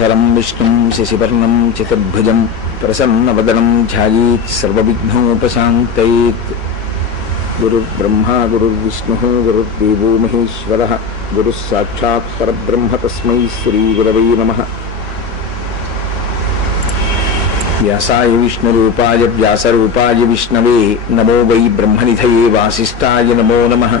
शशिधरं विष्णुं शशिवर्णं चतुर्भुजं प्रसन्नवदनं ध्यायेत् सर्वविघ्नोपशान्तयेत्। गुरुर्ब्रह्मा, गुरुर्विष्णुः, गुरुर्देवो महेश्वर गुरुः साक्षात् परब्रह्म तस्मै श्रीगुरवै नमः। व्यासाय विष्णु व्यासरूपाय विष्णवे, नमो वै ब्रह्म ब्रह्मनिधये वासीय नमो नमः।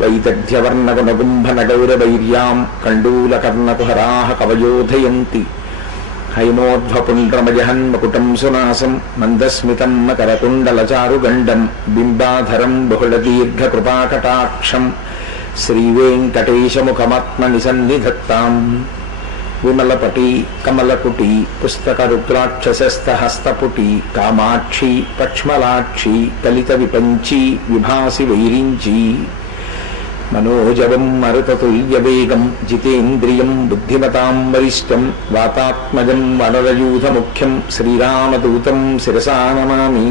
వైదగ్ధ్యవర్ణగుణగుంభనగౌరవైర్యాం కండూలకర్ణకుహరాహ కవయోధయంతి హైమోధ్వపుండ్రమజహన్మకుటం సునాసం మందస్మితం మకరకుండలచారుగండం బింబాధరం బహుళదీర్ఘకృపాకటాక్షం శ్రీవేంకటేశముఖమాత్మని సన్నిధత్తాం విమలపటి కమలకుటి పుస్తకరుద్రాక్షసస్తహస్తపుటి కామాక్షి పక్ష్మలాక్షి కలిత విపంచి విభాసి వైరించి मनोजवं मरुततुल्यवेगं जितेन्द्रियं बुद्धिमतां वरिष्ठं वातात्मजं वनरयूथमुख्यं श्रीरामदूतं शिरसा नमामि।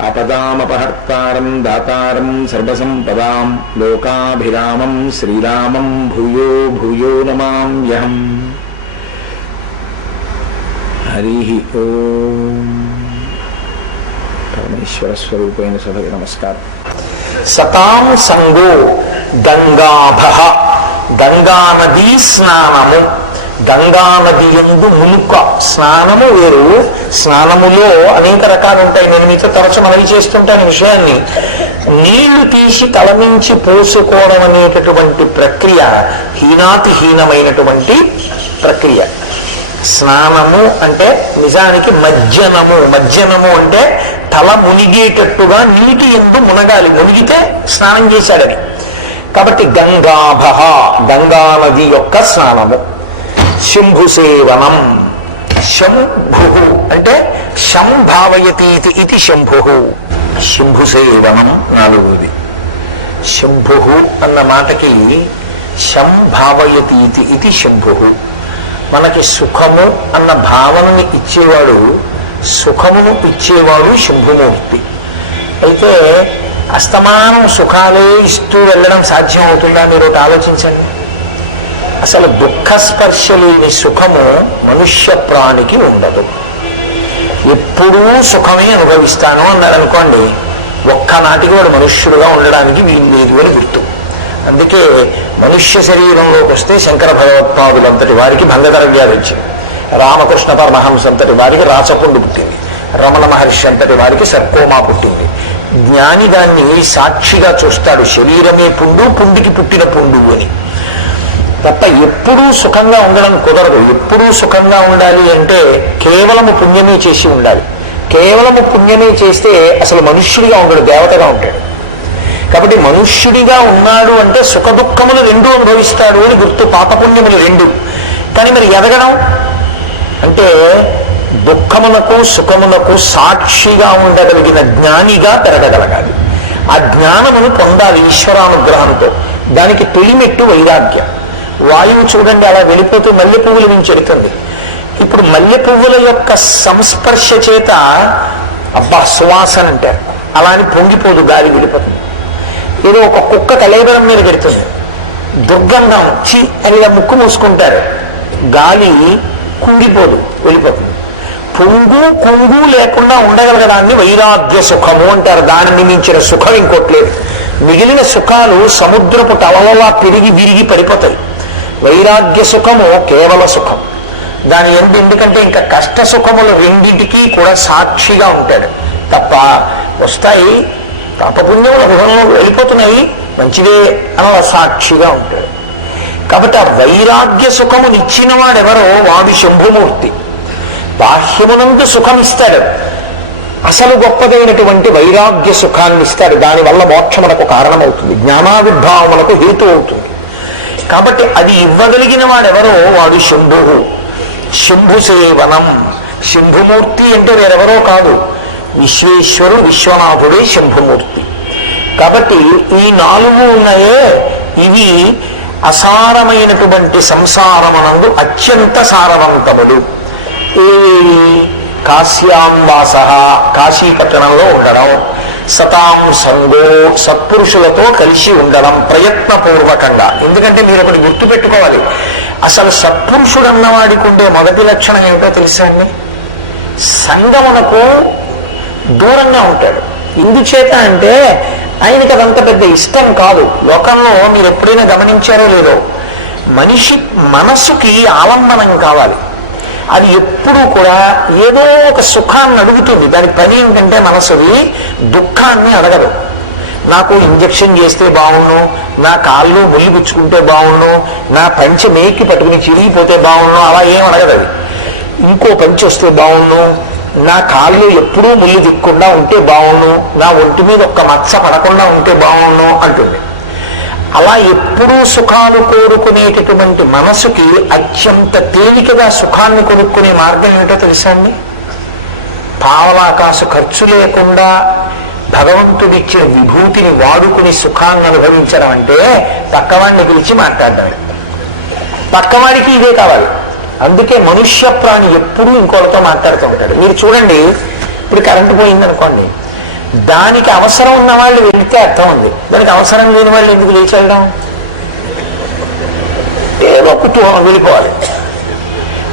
अपदामपहर्तारं दातारं सर्वसम्पदां लोकाभिरामं श्रीरामं भूयो भूयो नमाम्यहम्। हरिः ॐ परमेश्वरस्वरूपेण सभवे नमस्कारः। సతాం సంగో గంగాభ గంగానదీ స్నానము. గంగా నది ఎందు మునుక. స్నానము వేరు. స్నానములో అనేక రకాలు ఉంటాయి నేను మీతో తరచు మనవి చేస్తుంటాను విషయాన్ని. నీళ్ళు తీసి తలమించి పోసుకోవడం అనేటటువంటి ప్రక్రియ హీనాతి హీనమైనటువంటి ప్రక్రియ. స్నానము అంటే నిజానికి మజ్జనము మజ్జనము అంటే తల మునిగేటట్టుగా నీటి ఎందు మునగాలి. మునిగితే స్నానం చేశాడని కాబట్టి గంగాభ గంగా నది యొక్క స్నానము. శంభు సేవనం శంభు అంటే శంభావయతీతి ఇది శంభు. శంభు సేవనం నాలుగోది శంభు అన్న మాటకి శంభావయతీతి ఇది శంభు. మనకి సుఖము అన్న భావనని ఇచ్చేవాడు సుఖమును ఇచ్చేవాడు శంభుమూర్తి. అయితే అస్తమానం సుఖాలే ఇస్తూ వెళ్ళడం సాధ్యం అవుతుందా మీరు ఒకటి ఆలోచించండి. అసలు దుఃఖస్పర్శ లేని సుఖము మనుష్య ప్రాణికి ఉండదు. ఎప్పుడూ సుఖమే అనుభవిస్తాను అన్నాడు అనుకోండి. ఒక్కనాటికి వాడు మనుష్యుడుగా ఉండడానికి వీలు లేదు అని గుర్తు. అందుకే మనుష్య శరీరంలోకి వస్తే శంకర భగవత్పాదులంతటి వారికి భంగధర వచ్చాయి. రామకృష్ణ పరమహంస అంతటి వారికి రాచపుండు పుట్టింది. రమణ మహర్షి అంతటి వారికి సర్కోమా పుట్టింది. జ్ఞాని దాన్ని సాక్షిగా చూస్తాడు. శరీరమే పుండు పుండికి పుట్టిన పుండు అని. తప్ప ఎప్పుడూ సుఖంగా ఉండడం కుదరదు. ఎప్పుడూ సుఖంగా ఉండాలి అంటే కేవలము పుణ్యమే చేసి ఉండాలి. కేవలము పుణ్యమే చేస్తే అసలు మనుష్యుడిగా ఉండడు దేవతగా ఉంటాడు. కాబట్టి మనుష్యుడిగా ఉన్నాడు అంటే సుఖ దుఃఖములు రెండు అనుభవిస్తాడు అని గుర్తు. పాపపుణ్యములు రెండు. కానీ మరి ఎదగడం? అంటే దుఃఖమునకు సుఖమునకు సాక్షిగా ఉండగలిగిన జ్ఞానిగా పెరగగలగాలి. ఆ జ్ఞానమును పొందాలి ఈశ్వరానుగ్రహంతో. దానికి తొలిమెట్టు వైరాగ్యం. వాయువు చూడండి అలా వెళ్ళిపోతూ మల్లె పువ్వుల నుంచి వెళుతుంది ఇప్పుడు మల్లె పువ్వుల యొక్క సంస్పర్శ చేత అబ్బా సువాసన అంటారు. అలా అని పొంగిపోదు గాలి వెళ్ళిపోతుంది. ఏదో ఒక కుక్క కలేబరం మీద పెడుతుంది. దుర్గంధం చి అని ముక్కు మూసుకుంటారు. గాలి కుంగిపోదు వెళ్ళిపోతుంది. పొంగు కొంగు లేకుండా ఉండగలగడాన్ని వైరాగ్య సుఖము అంటారు. దానిని మించిన సుఖం ఇంకోట్లేదు మిగిలిన సుఖాలు సముద్రపు టవలలా పెరిగి విరిగి పడిపోతాయి. వైరాగ్య సుఖము కేవల సుఖం. దాని ఎందు ఎందుకంటే ఇంకా కష్ట సుఖములు రెండింటికి కూడా సాక్షిగా ఉంటాడు. తప్ప వస్తాయి పాపపుణ్యములు అనుభవంలో వెళ్ళిపోతున్నాయి మంచిదే అని సాక్షిగా ఉంటాడు. కాబట్టి ఆ వైరాగ్య సుఖమునిచ్చిన వాడెవరో వాడు శంభుమూర్తి బాహ్యమునందు సుఖం ఇస్తాడు అసలు గొప్పదైనటువంటి వైరాగ్య సుఖాన్ని ఇస్తాడు. దానివల్ల మోక్షమునకు కారణమవుతుంది. జ్ఞానావిర్భావమునకు హేతు అవుతుంది. కాబట్టి అది ఇవ్వగలిగిన వాడెవరో వాడు శంభువు శంభు సేవనం. శంభుమూర్తి అంటే వేరెవరో కాదు. విశ్వేశ్వరు విశ్వనాథుడే శంభుమూర్తి. కాబట్టి ఈ నాలుగు ఉన్నాయే. ఇవి అసారమైనటువంటి సంసారమనందు అత్యంత సారవంతముడు ఏ కాశ్యాం వాస కాశీపట్టణంలో ఉండడం సతాం సంగో సత్పురుషులతో కలిసి ఉండడం ప్రయత్నపూర్వకంగా. ఎందుకంటే మీరు ఒకటి గుర్తుపెట్టుకోవాలి. అసలు సత్పురుషుడు అన్నవాడికి ఉండే మొదటి లక్షణం ఏమిటో తెలుసా అండి? సంగమునకు దూరంగా ఉంటాడు. ఎందుచేత అంటే ఆయనకి అదంత పెద్ద ఇష్టం కాదు. లోకంలో మీరు ఎప్పుడైనా గమనించారో లేదో మనిషి మనసుకి ఆలంబనం కావాలి. అది ఎప్పుడూ కూడా ఏదో ఒక సుఖాన్ని అడుగుతుంది. దాని పని ఏంటంటే మనసుది దుఃఖాన్ని అడగదు. నాకు ఇంజక్షన్ చేస్తే బాగుండు నా కాళ్ళు ముళ్ళు గుచ్చుకుంటే బాగుండు నా పంచె మేకి పట్టుకుని చిరిగిపోతే బాగుండు అలా ఏం అడగదు అది. ఇంకో పంచి వస్తే బాగుండు నా కాళ్ళు ఎప్పుడూ ముళ్ళు దిక్కుండా ఉంటే బాగుండు. నా ఒంటి మీద ఒక్క మచ్చ పడకుండా ఉంటే బాగుండు అంటుంది. అలా ఎప్పుడూ సుఖాలు కోరుకునేటటువంటి మనసుకి అత్యంత తేలికగా సుఖాన్ని కొనుక్కునే మార్గం ఏమిటో తెలుసా అండి? పావలాకాసు ఖర్చు లేకుండా భగవంతుడిచ్చిన విభూతిని వాడుకుని సుఖాన్ని అనుభవించడం అంటే పక్కవాడిని పిలిచి మాట్లాడటమే పక్కవాడికి ఇదే కావాలి. అందుకే మనుష్య ప్రాణి ఎప్పుడూ ఇంకోటితో మాట్లాడుతూ ఉంటాడు. మీరు చూడండి ఇప్పుడు కరెంటు పోయింది అనుకోండి దానికి అవసరం ఉన్న వాళ్ళు వెళితే అర్థం ఉంది. దానికి అవసరం లేని వాళ్ళు ఎందుకు లేచి వెళ్ళడం? ఏదో కుతూహలం వెళ్ళిపోవాలి.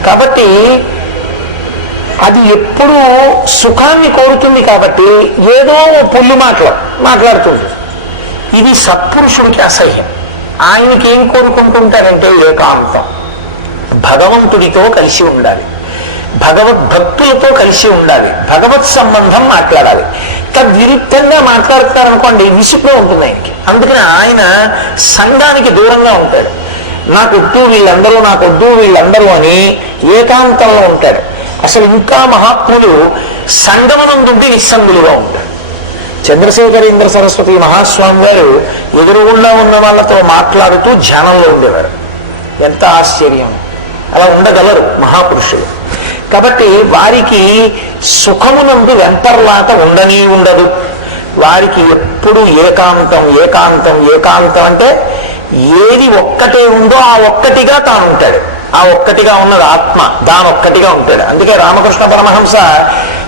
కాబట్టి అది ఎప్పుడూ సుఖాన్ని కోరుతుంది కాబట్టి ఏదో ఓ పుల్లు మాటలు మాట్లాడుతుంది. ఇది సత్పురుషుడికి అసహ్యం. ఆయనకి ఏం కోరుకుంటుంటారంటే ఏకాంతం. భగవంతుడితో కలిసి ఉండాలి. భగవద్భక్తులతో కలిసి ఉండాలి. భగవత్ సంబంధం మాట్లాడాలి. తద్విరుద్ధంగా మాట్లాడతారనుకోండి విసుగ్గా ఉంటుంది ఆయనకి. అందుకని ఆయన సంఘానికి దూరంగా ఉంటాడు. నాకొద్దు వీళ్ళందరూ నాకు వద్దు వీళ్ళందరూ అని ఏకాంతంలో ఉంటాడు. అసలు ఇంకా మహాత్ములు సంగమనందుండి నిస్సంగులుగా ఉంటాడు చంద్రశేఖరేంద్ర సరస్వతి మహాస్వామి గారు ఎదురుగుండా ఉన్న వాళ్ళతో మాట్లాడుతూ ధ్యానంలో ఉండేవారు. ఎంత ఆశ్చర్యం. అలా ఉండగలరు మహాపురుషులు. కాబట్టి వారికి సుఖమునందు వెంపర్లాట ఉండని ఉండదు. వారికి ఎప్పుడు ఏకాంతం ఏకాంతం ఏకాంతం అంటే ఏది ఒక్కటే ఉందో ఆ ఒక్కటిగా తాను ఉంటాడు. ఆ ఒక్కటిగా ఉన్నది ఆత్మ దాని ఒక్కటిగా ఉంటాడు. అందుకే రామకృష్ణ పరమహంస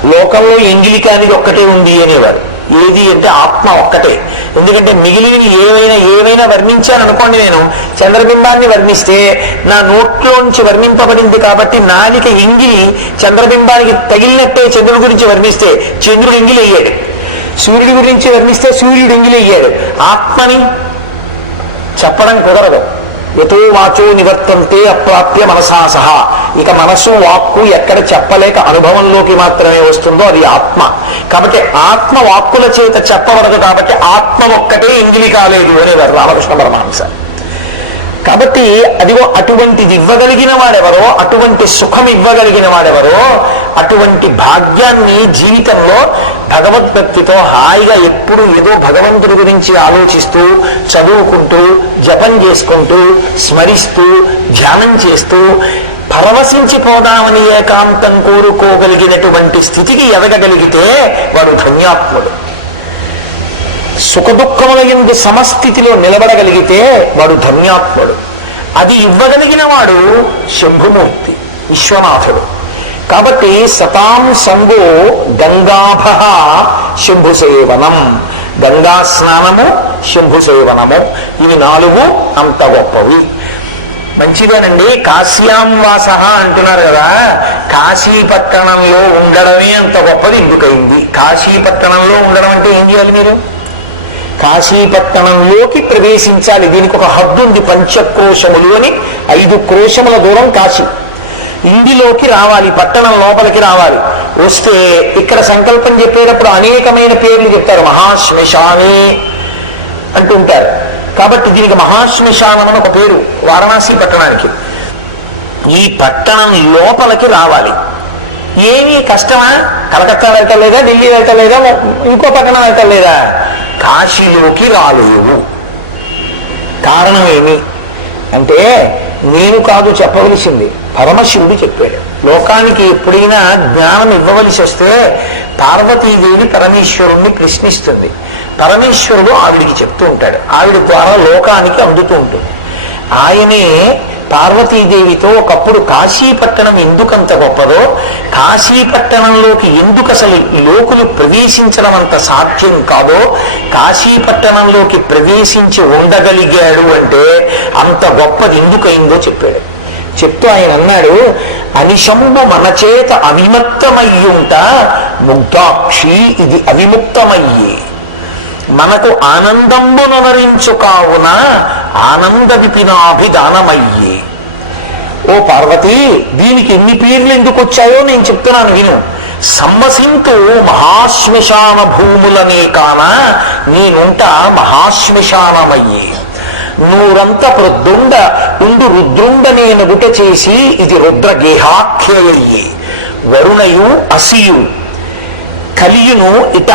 లోకంలో ఎంగిలిక అనేది ఒక్కటే ఉంది అనేవారు ఏది అంటే ఆత్మ ఒక్కటే. ఎందుకంటే మిగిలినవి ఏవైనా ఏవైనా వర్ణించాను అనుకోండి నేను చంద్రబింబాన్ని వర్ణిస్తే నా నోట్లోంచి వర్ణింపబడింది కాబట్టి నాలిక ఎంగిలి చంద్రబింబానికి తగిలినట్టే చంద్రుడి గురించి వర్ణిస్తే చంద్రుడు ఎంగిలి అయ్యాడు సూర్యుడి గురించి వర్ణిస్తే సూర్యుడు ఎంగిలి అయ్యాడు ఆత్మని చెప్పడం కుదరదు. ఎతో వాచో నివర్తంతే అప్రాప్య మనసా సహా. ఇక మనస్సు వాక్కు ఎక్కడ చెప్పలేక అనుభవంలోకి మాత్రమే వస్తుందో అది ఆత్మ. కాబట్టి ఆత్మ వాక్కుల చేత చెప్పవరదు కాబట్టి ఆత్మ ఒక్కటే ఇంగిలి కాలేదు అనేవారు రామకృష్ణ పరమహంస. కాబట్టి అదిగో అటువంటిది ఇవ్వగలిగిన వాడెవరో అటువంటి సుఖం ఇవ్వగలిగిన వాడెవరో అటువంటి భాగ్యాన్ని జీవితంలో భగవద్భక్తితో హాయిగా ఎప్పుడు ఏదో భగవంతుడి గురించి ఆలోచిస్తూ చదువుకుంటూ జపం చేసుకుంటూ స్మరిస్తూ ధ్యానం చేస్తూ పరవశించిపోదామని ఏకాంతం కోరుకోగలిగినటువంటి స్థితికి ఎదగగలిగితే వాడు ధన్యాత్ముడు. సుఖదుఖముల ఎందు సమస్థితిలో నిలబడగలిగితే వాడు ధన్యాత్ముడు. అది ఇవ్వగలిగిన వాడు శంభుమూర్తి విశ్వనాథుడు. కాబట్టి సతాం సంగో గంగాభ శంభు సేవనం. గంగా స్నానము శంభు సేవనము. ఇవి నాలుగు అంత గొప్పవి. మంచిదేనండి. కాశ్యాం వాస అంటున్నారు కదా. కాశీపట్టణంలో ఉండడమే అంత గొప్పది ఎందుకైంది కాశీపట్టణంలో ఉండడం అంటే ఏం చేయాలి మీరు? కాశీపట్టణంలోకి ప్రవేశించాలి. దీనికి ఒక హద్దు ఉంది పంచక్రోశములు అని. ఐదు క్రోశముల దూరం కాశీ. ఇంటిలోకి రావాలి పట్టణం లోపలికి రావాలి. వస్తే ఇక్కడ సంకల్పం చెప్పేటప్పుడు అనేకమైన పేర్లు చెప్తారు. మహాశ్మశాని అంటుంటారు. కాబట్టి దీనికి మహాశ్మశానం అని ఒక పేరు వారణాసి పట్టణానికి. ఈ పట్టణం లోపలికి రావాలి. ఏమీ కష్టమా? కలకత్తా వెళ్ళలేదా ఢిల్లీ వెళ్ళలేదా ఇంకో పట్టణం వెళ్ళలేదా కాశీలోకి రాలేవు. కారణం ఏమి? అంటే నేను కాదు చెప్పవలసింది. పరమశివుడు చెప్పాడు. లోకానికి ఎప్పుడైనా జ్ఞానం ఇవ్వవలసి వస్తే పార్వతీదేవి పరమేశ్వరుణ్ణి ప్రశ్నిస్తుంది. పరమేశ్వరుడు ఆవిడికి చెప్తూ ఉంటాడు. ఆవిడ ద్వారా లోకానికి అందుతూ ఉంటుంది. ఆయనే పార్వతీదేవితో ఒకప్పుడు కాశీపట్టణం ఎందుకంత గొప్పదో కాశీపట్టణంలోకి ఎందుకు అసలు లోకులు ప్రవేశించడం అంత సాధ్యం కాదో కాశీపట్టణంలోకి ప్రవేశించి ఉండగలిగాడు అంటే అంత గొప్పది ఎందుకైందో చెప్పాడు. చెప్తూ ఆయన అన్నాడు అనిశంబు మన చేత అవిమత్తమయ్యుంట ముగ్ధాక్షి ఇది అవిముక్తమయ్యే. మనకు ఆనందంబునరించు కావున ఆనంద విపినాభిదానమయ్యే ఓ పార్వతి దీనికి ఎన్ని పేర్లు ఎందుకు వచ్చాయో నేను చెప్తున్నాను విను. సమ్మసింతు మహాశ్మశాన భూములనే కాన నేనుంట మహాశ్మశానమయ్యే. నూరంత ప్రొద్దుండ ఉండు రుద్రుండ నేను గుట చేసి ఇది రుద్రగేహాఖ్యయ్యే వరుణయు అసియు కలియును ఇట.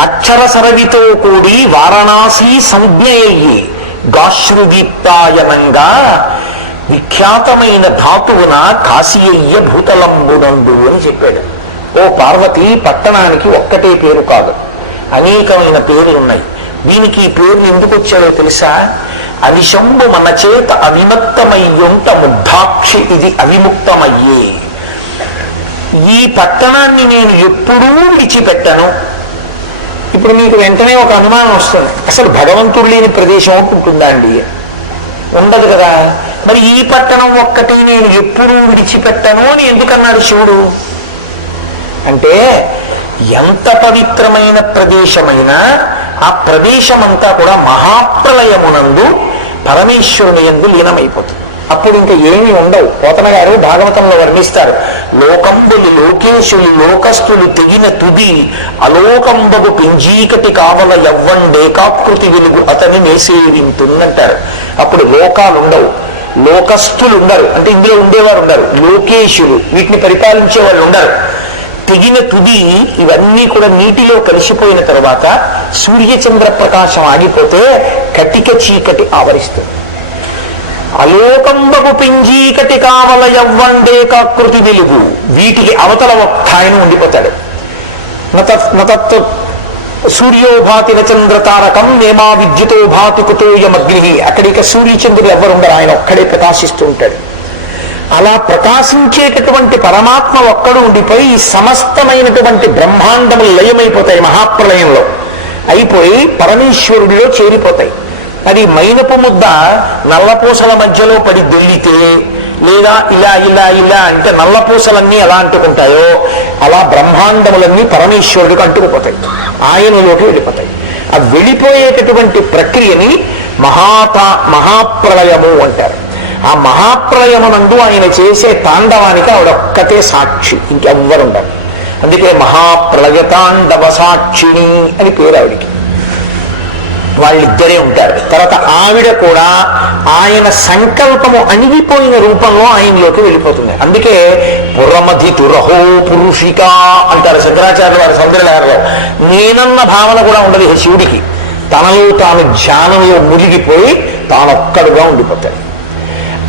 అక్షర సరవితో కూడి వారణాసి సంజ్ఞయ్యి గాశ్రుదీప్తాయనంగా విఖ్యాతమైన ధాతువున కాశీయ్య భూతలంబునందు అని చెప్పాడు. ఓ పార్వతి పట్టణానికి ఒక్కటే పేరు కాదు. అనేకమైన పేర్లు ఉన్నాయి. దీనికి ఈ పేర్లు ఎందుకు వచ్చాడో తెలుసా? అవిశంబు మన చేత అవిమత్తమయ్యుంట ముగ్ధాక్షి ఇది అవిముక్తమయ్యే. ఈ పట్టణాన్ని నేను ఎప్పుడూ విడిచిపెట్టను. ఇప్పుడు మీకు వెంటనే ఒక అనుమానం వస్తుంది. అసలు భగవంతుడు లేని ప్రదేశం ఒకటి ఉంటుందా అండి? ఉండదు కదా. మరి ఈ పట్టణం ఒక్కటే నేను ఎప్పుడూ విడిచిపెట్టను అని ఎందుకన్నాడు శివుడు? అంటే ఎంత పవిత్రమైన ప్రదేశమైనా ఆ ప్రదేశమంతా కూడా మహాప్రలయమునందు పరమేశ్వరుని ఎందు లీనమైపోతుంది. అప్పుడు ఇంకా ఏమీ ఉండవు. పోతన గారు భాగవతంలో వర్ణిస్తారు లోకంబులు లోకేశులు లోకస్తులు తెగిన తుది అలోకంబగు పింజీకటి కావల యవ్వండేకాకృతి వెలుగు అతని నేసేవింతుందంటారు అప్పుడు లోకాలు ఉండవు. లోకస్తులు ఉండరు. అంటే ఇందులో ఉండేవారు ఉండరు. లోకేశులు వీటిని పరిపాలించే వాళ్ళు ఉండరు. తెగిన తుది ఇవన్నీ కూడా నీటిలో కలిసిపోయిన తర్వాత సూర్యచంద్ర ప్రకాశం ఆగిపోతే కటిక చీకటి ఆవరిస్తుంది. అలోకంబకు పింజీకటి కావల యవ్వండేకాకృతి వెలుగు. వీటికి అవతల ఒక్క ఆయన ఉండిపోతాడు. నత నతత్ సూర్యోభాతి చంద్ర తారకం నేమా విద్యుతో భాతి కుతోయమగ్ని అక్కడిక సూర్యచంద్రుడు ఎవరుండరు ఆయన ఒక్కడే ప్రకాశిస్తూ ఉంటాడు. అలా ప్రకాశించేటటువంటి పరమాత్మ ఒక్కడు ఉండిపోయి సమస్తమైనటువంటి బ్రహ్మాండములు లయమైపోతాయి మహాప్రలయంలో. అయిపోయి పరమేశ్వరుడిలో చేరిపోతాయి. అది మైనపు ముద్ద నల్లపూసల మధ్యలో పడి దొల్లితే లేదా ఇలా ఇలా ఇలా అంటే నల్లపూసలన్నీ ఎలా అంటుకుంటాయో అలా బ్రహ్మాండములన్నీ పరమేశ్వరుడికి అంటుకుపోతాయి. ఆయనలోకి వెళ్ళిపోతాయి. ఆ వెళ్ళిపోయేటటువంటి ప్రక్రియని మహాత మహాప్రలయము అంటారు. ఆ మహాప్రలయమునందు ఆయన చేసే తాండవానికి ఆవిడ ఒక్కతే సాక్షి ఇంకెవ్వరుండరు. అందుకే మహాప్రళయతాండవ సాక్షిణి అని పేరు ఆవిడికి. వాళ్ళిద్దరే ఉంటారు. తర్వాత ఆవిడ కూడా ఆయన సంకల్పము అణిగిపోయిన రూపంలో ఆయనలోకి వెళ్ళిపోతుంది. అందుకే పురమధి తురహో పురుషిక అంటారు శంకరాచార్య వారి సౌందర్యలో నేనన్న భావన కూడా ఉండదు శివుడికి. తనలో తాను ధ్యానంలో మునిగిపోయి తానొక్కడుగా ఉండిపోతాడు.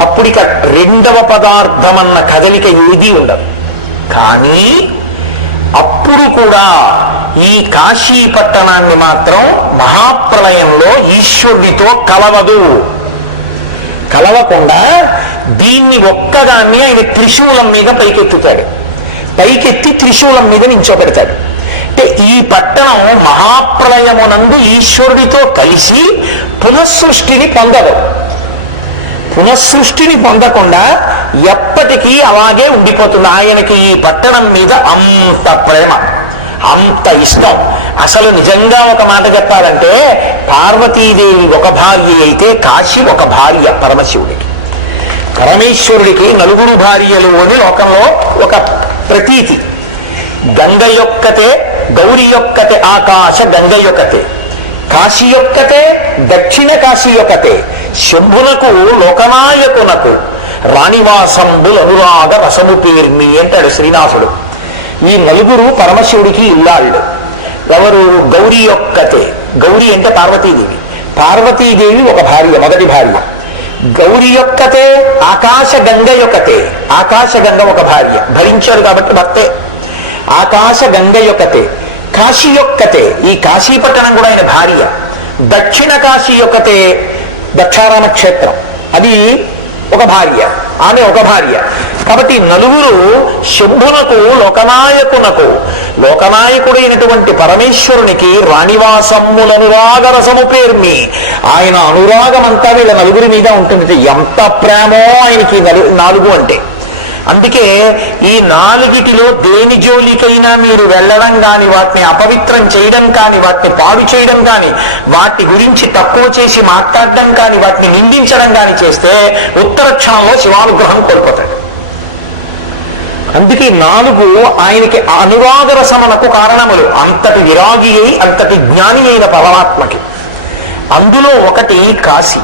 అప్పుడు ఇక రెండవ పదార్థమన్న కదలిక ఏదీ ఉండదు. కానీ అప్పుడు కూడా ఈ కాశీ పట్టణాన్ని మాత్రం మహాప్రలయంలో ఈశ్వరుడితో కలవదు. కలవకుండా దీన్ని ఒక్కదాన్ని ఆయన త్రిశూలం మీద పైకెత్తుతాడు. పైకెత్తి త్రిశూలం మీద నించోబెడతాడు. అంటే ఈ పట్టణం మహాప్రలయమునందు ఈశ్వరుడితో కలిసి పునఃసృష్టిని పొందదు. పునఃసృష్టిని పొందకుండా ఎప్పటికీ అలాగే ఉండిపోతుంది. ఆయనకి ఈ పట్టణం మీద అంత ప్రేమ. అంత ఇష్టం. అసలు నిజంగా ఒక మాట చెప్పాలంటే పార్వతీదేవి ఒక భార్య అయితే కాశీ ఒక భార్య పరమశివుడికి. పరమేశ్వరుడికి నలుగురు భార్యలు అని లోకంలో ఒక ప్రతీతి. గంగ యొక్కతే గౌరి యొక్కతే ఆకాశ గంగ యొక్కతే. కాశీ యొక్కతే దక్షిణ కాశీ యొక్కతే. శంభునకు లోకనాయకునకు రాణివాసంబుల్ అనురాగ రసము పేర్మి అంటాడు శ్రీనాథుడు. ఈ నలుగురు పరమశివుడికి ఇల్లాళ్ళు. ఎవరు? గౌరీ యొక్కతే గౌరీ అంటే పార్వతీదేవి. పార్వతీదేవి ఒక భార్య మొదటి భార్య. గౌరీ యొక్కతే ఆకాశ గంగ యొక్కతే. ఆకాశ గంగ ఒక భార్య. భరించారు కాబట్టి భర్తే ఆకాశ గంగ యొక్కతే. కాశీ యొక్కతే. ఈ కాశీపట్టణం కూడా ఆయన భార్య. దక్షిణ కాశీ యొక్కతే దక్షారామ క్షేత్రం. అది ఒక భార్య ఆమె ఒక భార్య. కాబట్టి నలుగురు శంభునకు లోకనాయకునకు లోకనాయకుడైనటువంటి పరమేశ్వరునికి రాణివాసమ్ముల అనురాగ రసము పేర్మి ఆయన అనురాగం అంతా వీళ్ళ నలుగురి మీద ఉంటుంది ఎంత ప్రేమో ఆయనకి నలు- నాలుగు అంటే. అందుకే ఈ నాలుగిటిలో దేని జోలికైనా మీరు వెళ్ళడం కాని వాటిని అపవిత్రం చేయడం కాని వాటిని పాడు చేయడం కాని వాటి గురించి తక్కువ చేసి మాట్లాడడం కాని వాటిని నిందించడం కాని చేస్తే ఉత్తర క్షణంలో శివానుగ్రహం కోల్పోతాడు. అందుకే నాలుగు ఆయనకి అనురాగ రసమనకు కారణములు. అంతటి విరాగి అయి అంతటి జ్ఞాని అయిన పరమాత్మకి. అందులో ఒకటి కాశీ.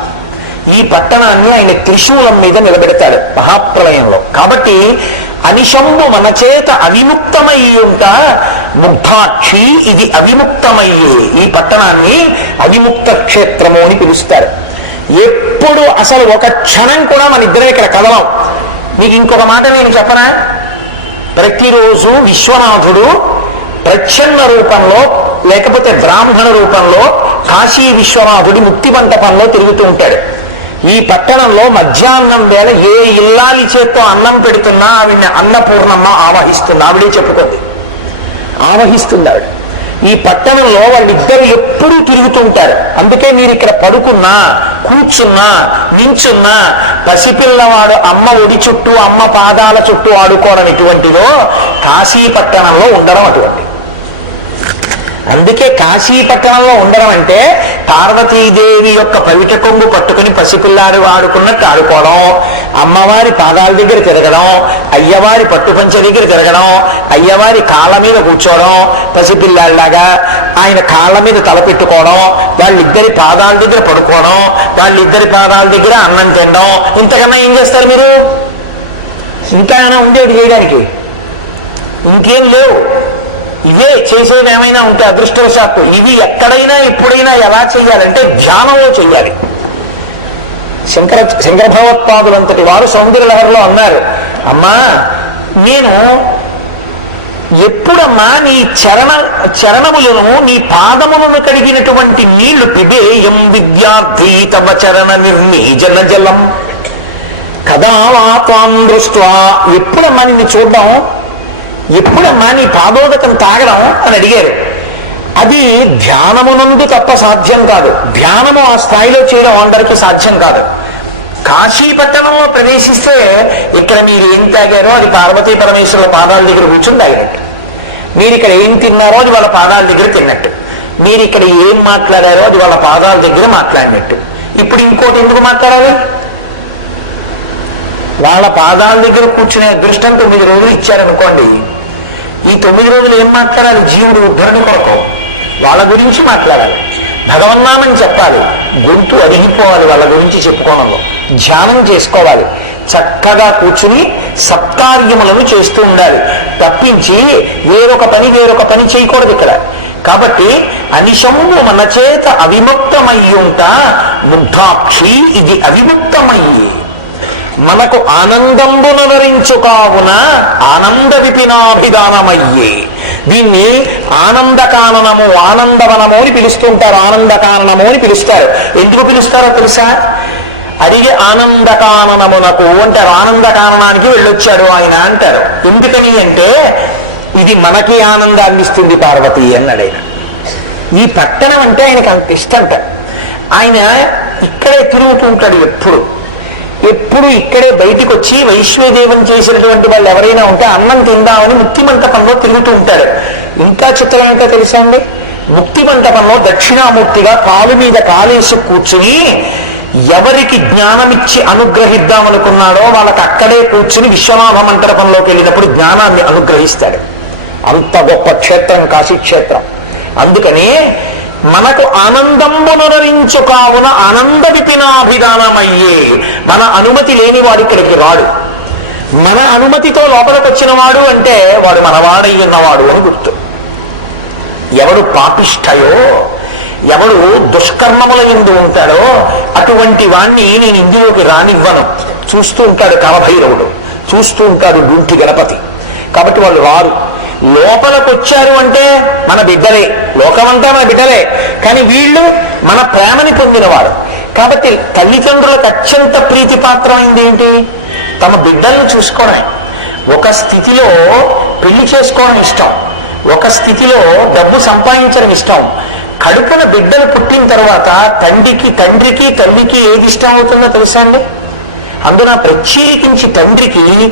ఈ పట్టణాన్ని ఆయన త్రిశూలం మీద నిలబెడతాడు మహాప్రలయంలో. కాబట్టి అనిశంబు మన చేత అవిముక్తమై ఉంట ముగ్ధాక్షి ఇది అవిముక్తమయ్యే. ఈ పట్టణాన్ని అవిముక్త క్షేత్రము అని పిలుస్తారు. ఎప్పుడు అసలు ఒక క్షణం కూడా మన ఇద్దరం ఇక్కడ కదలం మీకు ఇంకొక మాట నేను చెప్పనా? ప్రతిరోజు విశ్వనాథుడు ప్రచ్ఛన్న రూపంలో లేకపోతే బ్రాహ్మణ రూపంలో కాశీ విశ్వనాథుడి ముక్తి మంటపంలో తిరుగుతూ ఉంటాడు. ఈ పట్టణంలో మధ్యాహ్నం వేళ ఏ ఇల్లాలి చేత్తో అన్నం పెడుతున్నా ఆవిడ అన్నపూర్ణమ్మ ఆవహిస్తుంది. ఆవిడే చెప్పుకుంది. ఆవహిస్తుంది ఆవిడ ఈ పట్టణంలో వాళ్ళిద్దరు ఎప్పుడూ తిరుగుతుంటారు అందుకే మీరు ఇక్కడ పడుకున్నా కూర్చున్నా నించున్నా పసిపిల్లవాడు అమ్మ ఒడి చుట్టూ అమ్మ పాదాల చుట్టూ ఆడుకోవడం ఎటువంటిదో కాశీ పట్టణంలో ఉండడం అటువంటి అందుకే కాశీ పట్టణంలో ఉండడం అంటే పార్వతీదేవి యొక్క పవిట కొంగు పట్టుకుని పసిపిల్లాడు ఆడుకున్నట్టు ఆడుకోవడం. అమ్మవారి పాదాల దగ్గర తిరగడం అయ్యవారి పట్టుపంచ దగ్గర తిరగడం అయ్యవారి కాళ్ళ మీద కూర్చోవడం పసిపిల్లాడిలాగా ఆయన కాళ్ళ మీద తల పెట్టుకోవడం వాళ్ళిద్దరి పాదాల దగ్గర పడుకోవడం వాళ్ళిద్దరి పాదాల దగ్గర అన్నం తినడం. ఇంతకన్నా ఏం చేస్తారు మీరు? ఇంకా ఏమైనా ఉండేది చేయడానికి? ఇంకేం లేవు. ఇవే చేసేది ఏమైనా ఉంటే అదృష్టవశాత్తు ఇవి ఎక్కడైనా ఎప్పుడైనా ఎలా చేయాలంటే ధ్యానంలో చేయాలి. శంకర శంకర భగవత్పాదులంతటి వారు సౌందర్యలహరిలో అన్నారు అమ్మా నేను ఎప్పుడమ్మా నీ చరణ చరణములను నీ పాదములను కడిగినటువంటి నీళ్ళు పిబేయం విద్యార్థి తమ చరణ నిర్మీజన జలం. కదా వాతాం దృష్ట్వా ఎప్పుడమ్మా నిన్ను చూడడం? ఎప్పుడమ్మా నీ పాదోదకం తాగడం అని అడిగారు. అది ధ్యానమునందు తప్ప సాధ్యం కాదు. ధ్యానము ఆ స్థాయిలో చేయడం అందరికీ సాధ్యం కాదు. కాశీపట్టణంలో ప్రవేశిస్తే ఇక్కడ మీరు ఏం తాగారో అది పార్వతీ పరమేశ్వరుల పాదాల దగ్గర కూర్చుని తాగినట్టు మీరు ఇక్కడ ఏం తిన్నారో అది వాళ్ళ పాదాల దగ్గర తిన్నట్టు. మీరు ఇక్కడ ఏం మాట్లాడారో అది వాళ్ళ పాదాల దగ్గర మాట్లాడినట్టు. ఇప్పుడు ఇంకోటి ఎందుకు మాట్లాడాలి? వాళ్ళ పాదాల దగ్గర కూర్చునే అదృష్టం తొమ్మిది రోజులు ఇచ్చారనుకోండి. ఈ తొమ్మిది రోజులు ఏం మాట్లాడాలి? జీవుడు ఉద్ధరణ కొరకు. వాళ్ళ గురించి మాట్లాడాలి. భగవన్నామం చెప్పాలి. గొంతు అడిగిపోవాలి వాళ్ళ గురించి చెప్పుకోవడంలో. ధ్యానం చేసుకోవాలి. చక్కగా కూర్చుని సత్కార్యములను చేస్తూ ఉండాలి. తప్పించి వేరొక పని వేరొక పని చేయకూడదు ఇక్కడ. కాబట్టి అనిశము మన చేత అవిముక్తమయ్యుంట ముగ్ధాక్షి ఇది అవిముక్తమయ్యే. మనకు ఆనందంబునరించు కావున ఆనంద విపినాభిధానమయ్యే దీన్ని ఆనంద కాననము ఆనందవనము అని పిలుస్తుంటారు. ఆనంద కాననము అని పిలుస్తారు. ఎందుకు పిలుస్తారో తెలుసా? అడిగి ఆనంద కాననమునకు అంటారు. ఆనంద కాననానికి వెళ్ళొచ్చాడు ఆయన అంటారు. ఎందుకని అంటే ఇది మనకి ఆనందాన్ని ఇస్తుంది పార్వతి అన్నాడు ఆయన ఈ పట్టణం అంటే ఆయనకు అంత ఇష్టంట ఆయన ఇక్కడే తిరుగుతుంటాడు ఎప్పుడు. ఎప్పుడు ఇక్కడే బయటికి వచ్చి వైశ్వదేవం చేసినటువంటి వాళ్ళు ఎవరైనా ఉంటే అన్నం తిందామని ముక్తి మంటపంలో తిరుగుతూ ఉంటాడు ఇంకా చిత్రం ఏంటో తెలుసా అండి? ముక్తి మంటపంలో దక్షిణామూర్తిగా కాలు మీద కాలేసి కూర్చుని ఎవరికి జ్ఞానమిచ్చి అనుగ్రహిద్దామనుకున్నాడో వాళ్ళకి అక్కడే కూర్చుని విశ్వనాథ మంటపంలోకి వెళ్ళినప్పుడు జ్ఞానాన్ని అనుగ్రహిస్తాడు. అంత గొప్ప క్షేత్రం కాశీ క్షేత్రం అందుకని మనకు ఆనందంబునరించు కావున ఆనంద విపినాభిధానమయ్యే. మన అనుమతి లేని వాడు ఇక్కడికి రాడు. మన అనుమతితో లోపలికి వచ్చిన వాడు అంటే వాడు మనవాడై ఉన్నవాడు అని గుర్తు. ఎవడు పాపిష్టయో ఎవడు దుష్కర్మముల ఎందు ఉంటాడో అటువంటి వాణ్ణి నేను ఇందులోకి రానివ్వను. చూస్తూ ఉంటాడు కాలభైరవుడు. చూస్తూ ఉంటాడు గుంటి గణపతి. కాబట్టి వాళ్ళు రారు. లోపలకొచ్చారు అంటే మన బిడ్డలే. లోకమంతా మన బిడ్డలే. కానీ వీళ్ళు మన ప్రేమని పొందినవారు. కాబట్టి తల్లిదండ్రులకు అత్యంత ప్రీతిపాత్రమైంది ఏంటి తమ బిడ్డలను చూసుకోవడమే. ఒక స్థితిలో పెళ్ళి చేసుకోవడం ఇష్టం. ఒక స్థితిలో డబ్బు సంపాదించడం ఇష్టం. కడుపున బిడ్డలు పుట్టిన తర్వాత తండ్రికి తండ్రికి తల్లికి ఏది ఇష్టం అవుతుందో తెలుసా అండి? అందున ప్రత్యేకించి తండ్రికి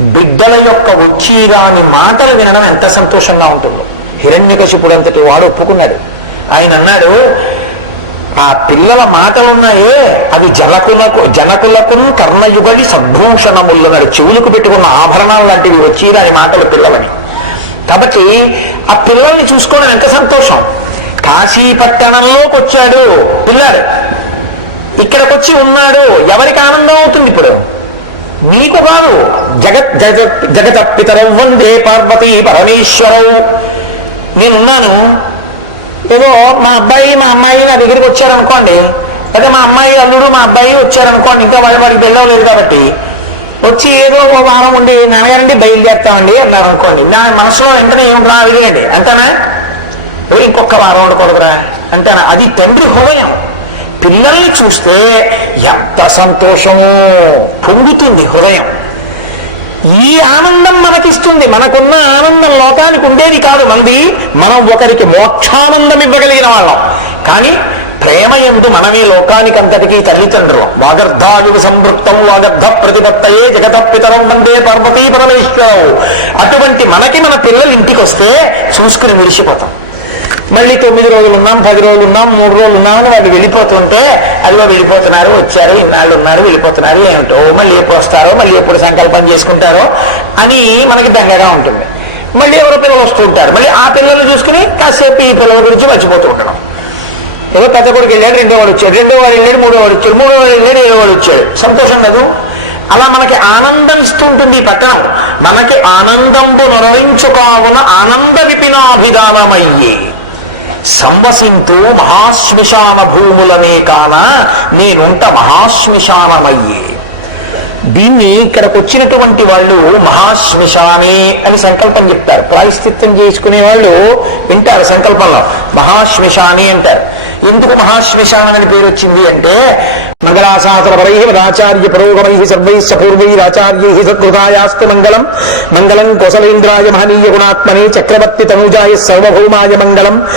బిడ్డల యొక్క వచ్చిరాని మాటలు వినడం ఎంత సంతోషంగా ఉంటుందో. హిరణ్యకశిపుడు అంతటి వాడు ఒప్పుకున్నాడు. ఆయన అన్నాడు ఆ పిల్లల మాటలున్నాయే అవి జనకులకు జనకులకు కర్ణయుగలి సద్భూషణములున్నాడు చెవులకు పెట్టుకున్న ఆభరణాలు లాంటివి వచ్చిరాని మాటలు పిల్లలని. కాబట్టి ఆ పిల్లల్ని చూసుకోవడం ఎంత సంతోషం. కాశీ పట్టణంలోకి వచ్చాడు పిల్లాడు ఇక్కడికి వచ్చి ఉన్నాడు ఎవరికి ఆనందం అవుతుంది ఇప్పుడు నీకు కాదు జగత్ జగత్ జగత పితరవు వందే పార్వతీ పరమేశ్వరవు నేనున్నాను. ఏదో మా అబ్బాయి మా అమ్మాయి నా దగ్గరికి వచ్చారనుకోండి అదే మా అమ్మాయి అల్లుడు మా అబ్బాయి వచ్చారనుకోండి ఇంకా వాళ్ళ వాడికి వెళ్ళలేదు కాబట్టి వచ్చి ఏదో ఓ వారం ఉండి నాన్నగారండి బయలుదేరుతామండి అన్నారు అనుకోండి నా మనసులో వెంటనే ఏమిట్రా అడిగండి అంతేనా? ఇంకొక వారం ఉండకూడదురా. అంతేనా? అది తండ్రి హృదయం. పిల్లల్ని చూస్తే ఎంత సంతోషమో! పొంగుతుంది హృదయం. ఈ ఆనందం మనకిస్తుంది. మనకున్న ఆనందం లోకానికి ఉండేది కాదు మంది. మనం ఒకరికి మోక్షానందం ఇవ్వగలిగిన వాళ్ళం. కానీ ప్రేమ ఎందు మనమే లోకానికి అంతటికీ తల్లిదండ్రులు. వాగర్ధాయుడు సంవృత్తం వాగర్ధ ప్రతిపత్తయే జగత పితరం వందే పార్వతీ పరమేశ్వరవు అటువంటి మనకి మన పిల్లలు ఇంటికి వస్తే చూసుకుని మురిసిపోతాం. మళ్ళీ తొమ్మిది రోజులు ఉన్నాం పది రోజులు ఉన్నాం మూడు రోజులు ఉన్నాం వాళ్ళు వెళ్ళిపోతుంటే అదిగో వెళ్ళిపోతున్నారు వచ్చారు ఇన్నాళ్ళు ఉన్నారు వెళ్ళిపోతున్నారు ఏమిటో మళ్ళీ ఎప్పుడు వస్తారో మళ్ళీ ఎప్పుడు సంకల్పం చేసుకుంటారో అని మనకి దంగగా ఉంటుంది. మళ్ళీ ఎవరో పిల్లలు వస్తూ ఉంటారు. మళ్ళీ ఆ పిల్లలు చూసుకుని కాసేపు ఈ పిల్లల గురించి మర్చిపోతూ ఉండడం. ఏదో పెద్ద కొడుకు వెళ్ళాడు రెండో వాడు వచ్చాడు రెండో వాడు వెళ్ళాడు మూడో వాడు వచ్చాడు మూడో వాడు వెళ్ళాడు ఏడో వాడు వచ్చాడు. సంతోషం లేదు అలా మనకి ఆనందం ఇస్తుంటుంది ఈ పట్టణం. మనకి ఆనందంబు నొరవించుకావున ఆనంద విపినాభిధానమయ్యే. సంవసింతు మహాశ్మశాన భూములనే కాన నేనుంట మహాశ్మశానమయ్యే దీన్ని ఇక్కడికి వచ్చినటువంటి వాళ్ళు మహాశ్మశానే అని సంకల్పం చెప్తారు. ప్రాయశ్చిత్తం చేసుకునే వాళ్ళు వింటారు సంకల్పంలో. మహాశ్మశానే అంటారు. ఎందుకు మహాశ్మశానం అని పేరు వచ్చింది అంటే మంగళాశాసనపరై రాచార్య పురోగమై సర్వైశ్చ పూర్వైరాచార్యై సత్కృతాయాస్తు మంగళం. మంగళం కోసలేంద్రాయ మహనీయ గుణాత్మనే చక్రవర్తి తనుజాయ సర్వభౌమాయ మంగళం.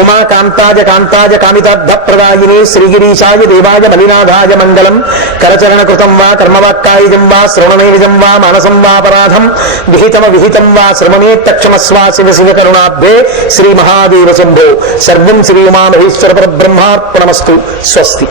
ఉమా కాంతాజ కాంతాజ కామితార్థ ప్రదాయినే శ్రీగిరీశాయ దేవాయ మలినాథాయ మంగళం. కరచరణ కృతం వా కర్మవా प्राप्तकायिजं वा श्रवणनैरिजं वा मानसं वापराधं विहितम विहितं वा श्रमणेत्तक्षमस्वा शिव शिव श्रीमहादेव सर्वं श्रीमामहेश्वर स्वस्ति